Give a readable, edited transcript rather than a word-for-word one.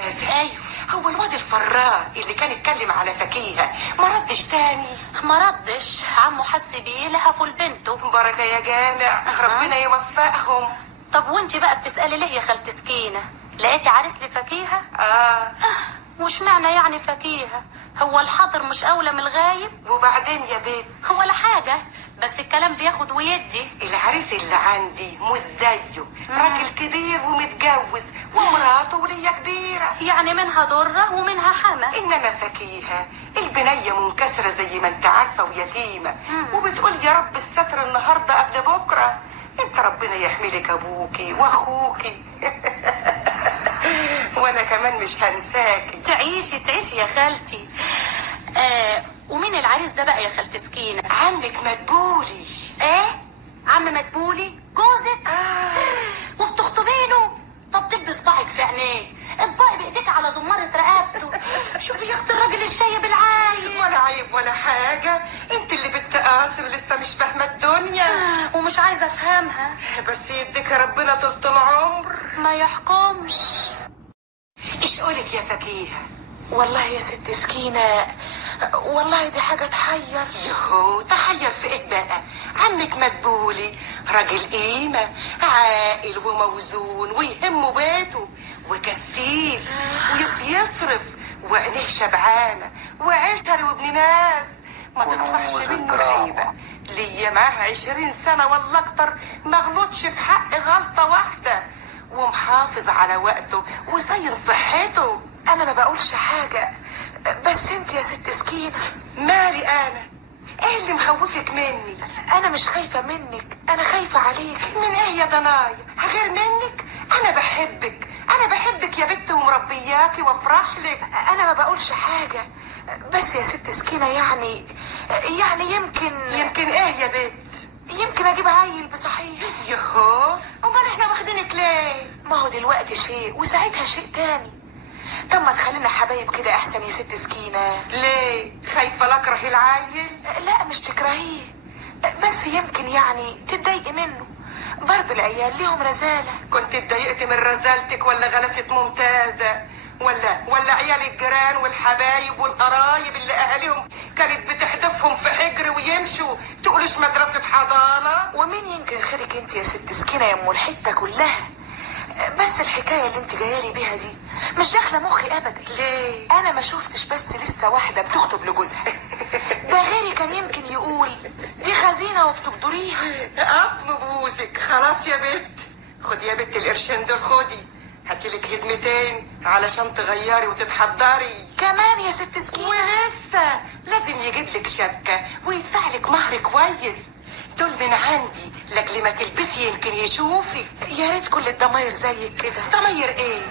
ايوه. هو الواد الفرار اللي كان اتكلم على فكيهة ما ردش تاني؟ ما ردش، عمو حس بيه لهفوا لبنته. بركة يا جامع، ربنا يوفقهم. طب وانتي بقى بتسألي ليه يا خالتي سكينة؟ لقيتي عريس لفكيهة؟ وش معنى يعني فكيهة؟ هو الحاضر مش أولى من الغايب؟ وبعدين يا بنت؟ هو لا حاجة، بس الكلام بياخد ويدي. العريس اللي عندي مش زيه، راجل كبير ومتجوز ومراته ولية كبيرة، يعني منها ضرة ومنها حما. إنما فكيهة البنية منكسرة زي ما انت عارفة ويتيمة، وبتقول يا رب الستر النهاردة قبل بكرة. انت ربنا يحملك أبوكي وأخوكي وانا كمان مش هنساكي. تعيشي يا خالتي. ومين العريس ده بقى يا خالتي سكينة؟ عمك مدبولي. ايه؟ عم مدبولي جوزك؟ وبتخطبينه؟ طب تب صباعك في عينيه، اطبقي بايديك على زمارة رقبته. شوفي يا اخت الراجل الشايب العايب. ولا عيب ولا حاجة، انت اللي بتقاصر لسه مش فاهمة الدنيا. ومش عايزة افهمها. بس يديك ربنا طول العمر. ما يحكمش. ايش قولك يا فكيهة؟ والله يا ست سكينة، والله دي حاجة تحير. يهو تحير في ايه بقى؟ عمك مدبولي راجل قيمة، عاقل وموزون ويهمه بيته وكسيل وبيصرف وعينيه شبعانة وعشري وابن ناس ما تطلعش منه العيبة. ليا معاه 20 سنة والله اكتر ما غلطش في حق غلطة واحدة، ومحافظ على وقته وصين صحته. انا ما بقولش حاجة، بس انت يا ست سكينة. مالي انا؟ ايه اللي مخوفك مني؟ انا مش خايفة منك، انا خايفة عليك. من ايه يا ضنايا؟ غير منك؟ انا بحبك يا بنت ومربياكي وافرح لك. انا ما بقولش حاجة، بس يا ست سكينة يعني يمكن ايه يا بنت؟ يمكن اجيب عيل بصحيح. يهو امال احنا واخدينك ليه؟ ما هو دلوقتي شيء وساعتها شيء تاني. طب ما تخلينا حبايب كده احسن يا ست سكينة. ليه؟ خايفة لا اكره العيل؟ لا مش تكرهيه، بس يمكن يعني تتضايقي منه. برضو العيال ليهم رزالة. كنت اتضايقت من رزالتك ولا غلست ممتازة ولا عيال الجيران والحبايب والقرايب اللي اهاليهم كانت بتحدفهم في حجر ويمشوا تقولش مدرسة حضانة؟ ومين ينكر خيرك انت يا ست سكينة يا ام الحتة كلها. بس الحكاية اللي انت جايالي بيها دي مش داخلة مخي ابدا. ليه؟ انا ما شفتش بس لسه واحدة بتخطب لجوزها. ده غيري كان يمكن يقول دي خزينة وبتبدريها. اطلب بوزك. خلاص يا بنت، خدي يا بنت القرشين دول، خدي هاتيلك هدمتين علشان تغيري وتتحضري كمان يا ست سكينة. ولسه لازم يجيب لك شبكة ويدفع لك مهر كويس. دول من عندي لاجل ما تلبسي يمكن يشوفك. يا ريت كل الضماير زيك كده. ضمير ايه؟